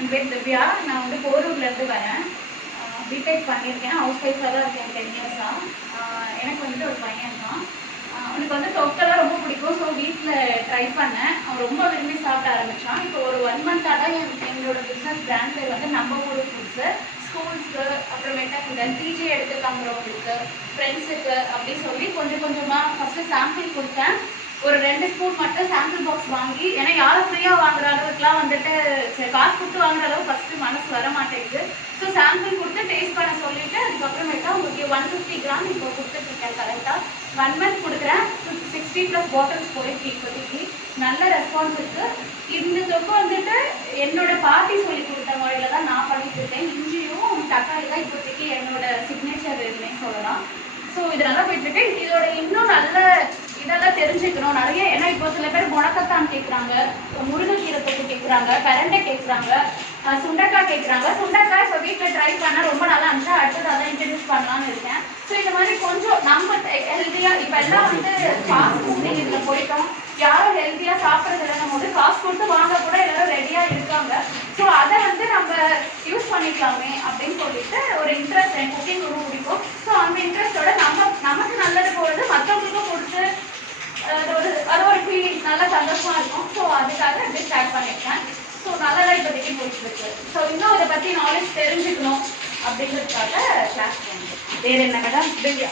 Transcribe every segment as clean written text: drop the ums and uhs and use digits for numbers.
என் பேர் திவ்யா. நான் வந்து போரூர்லேருந்து வரேன். பிடெக் பண்ணியிருக்கேன். ஹவுஸ் ஒய்ஃபாக தான் இருக்கேன் 10 இயர்ஸாக. எனக்கு வந்துட்டு ஒரு பையன் தான். அவனுக்கு வந்து தொக்கெல்லாம் ரொம்ப பிடிக்கும். ஸோ வீட்டில் ட்ரை பண்ணேன். அவன் ரொம்ப விரும்பி சாப்பிட ஆரம்பித்தான். இப்போ ஒரு 1 மந்த்தாக தான் எங்களோட பிஸ்னஸ் பிராண்ட் பேர் வந்து நம்ம ஊர் ஃபுட்ஸு. ஸ்கூல்ஸுக்கு, அப்புறமேட்டா இந்த பிஜே எடுத்து தங்குறவங்களுக்கு, ஃப்ரெண்ட்ஸுக்கு அப்படி சொல்லி கொஞ்சம் கொஞ்சமாக ஃபஸ்ட்டு சாம்பிள் கொடுத்தேன். ஒரு 2 ஸ்பூன் மட்டும் சாம்பிள் பாக்ஸ் வாங்கி, ஏன்னா யாரும் ஃப்ரீயாக வாங்குற அளவுக்குலாம் வந்துட்டு காசு கொடுத்து வாங்குற அளவு ஃபஸ்ட்டு மனசு வர மாட்டேங்குது. ஸோ சாம்பிள் கொடுத்து டேஸ்ட் பண்ண சொல்லிவிட்டு அதுக்கப்புறமேட்டா உங்களுக்கு 150 கிராம் இப்போ கொடுத்துட்ருக்கேன். கரெக்டாக 1 மந்த் கொடுக்குறேன். 60+ பாட்டில்ஸ் போயிருக்கு. இப்போதைக்கு நல்ல ரெஸ்பான்ஸ் இருக்குது. இந்த தொக்கு வந்துட்டு என்னோட பாட்டி சொல்லி கொடுத்த முறையில் தான் நான் பண்ணிட்டு இருக்கேன். இஞ்சியும் தக்காளி தான் இப்போதைக்கு என்னோட சிக்னேச்சர் இதுன்னே சொல்லலாம். ஸோ இது நல்லா போயிட்டுருக்கு. இதோட இன்னும் நல்ல இதெல்லாம் தெரிஞ்சுக்கணும் நிறைய. ஏன்னா இப்போ சில பேர் முடக்கத்தான் கேட்குறாங்க, முருங்கைக்கீரை தொக்கு கேட்குறாங்க, பிரண்டை கேட்குறாங்க, சுண்டைக்காய் கேட்குறாங்க. சுண்டைக்காய் இப்போ வீட்டில் ட்ரை பண்ணால் ரொம்ப நல்லா இருந்துச்சு. அடுத்தது அதான் இன்ட்ரடியூஸ் பண்ணலான்னு இருக்கேன். ஸோ இந்த மாதிரி கொஞ்சம் நம்ம ஹெல்த்தியாக இப்போ எல்லாம் வந்து ஃபாஸ்ட் ஃபுட் இதில் போயிட்டோம். யாரும் ஹெல்த்தியாக சாப்பிட்றது இல்லைன்னும் போது காசு கொடுத்து வாங்க கூட எல்லாரும் ரெடியாக இருக்காங்க. ஸோ அதை வந்து நம்ம யூஸ் பண்ணிக்கலாமே அப்படின்னு சொல்லிட்டு ஒரு இன்ட்ரெஸ்ட். என் குக்கிங் ரொம்ப பிடிக்கும். ஸோ அந்த இன்ட்ரெஸ்ட்டோட நமக்கு நல்லது போகிறது மற்றவங்களுக்கும் கொடுத்து அது ஒரு ஃபீலிங் நல்ல சந்தோஷமாக இருக்கும். ஸோ அதுக்காக அப்படி ஸ்டார்ட் பண்ணியிருக்கேன். ஸோ நல்லா தான் இப்போதைக்கு போயிட்டு இருக்கு. ஸோ இன்னும் இதை பற்றி நாலேஜ் தெரிஞ்சுக்கணும் அப்படிங்கிறதுக்காக கிளாஸ் பண்ணுறேன். வேறு என்ன மேடம்? திவ்யா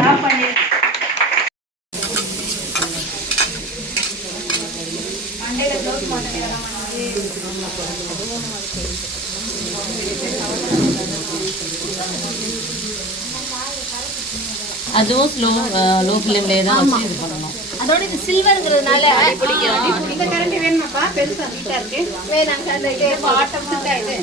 நான் பண்ணியிருக்கேன். மண்டேல க்ளோஸ் பண்ணுறேன். அதுவும் லோ ஃப்ளேம்லேயே தான் வச்சு இது பண்ணணும். அதோட இது சில்வருங்கிறதுனால இந்த கரண்டி வேணுமாப்பா? பெருசாக வீட்டாக இருக்கு. வேணாங்க அந்த இது ஆட்டமாக தான் இது.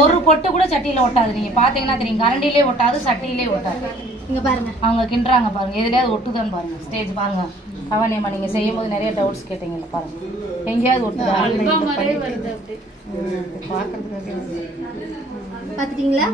ஒரு பொட்டு கூட சட்டியில ஒட்டாது. நீங்க பாத்தீங்கன்னா தெரியும், கரண்டிலே ஒட்டாது, சட்டியிலே ஒட்டாது. இங்க பாருங்க, அவங்க கிண்டுறாங்க பாருங்க, எதுலயாவது ஒட்டுதான்னு பாருங்க. ஸ்டேஜ் பாருங்க அவனியம்மா, நீங்க செய்யும் போது நிறைய டவுட்ஸ் கேட்டீங்கல்ல, பாருங்க எங்கேயாவது ஒட்டுதா பாத்துட்டீங்களா?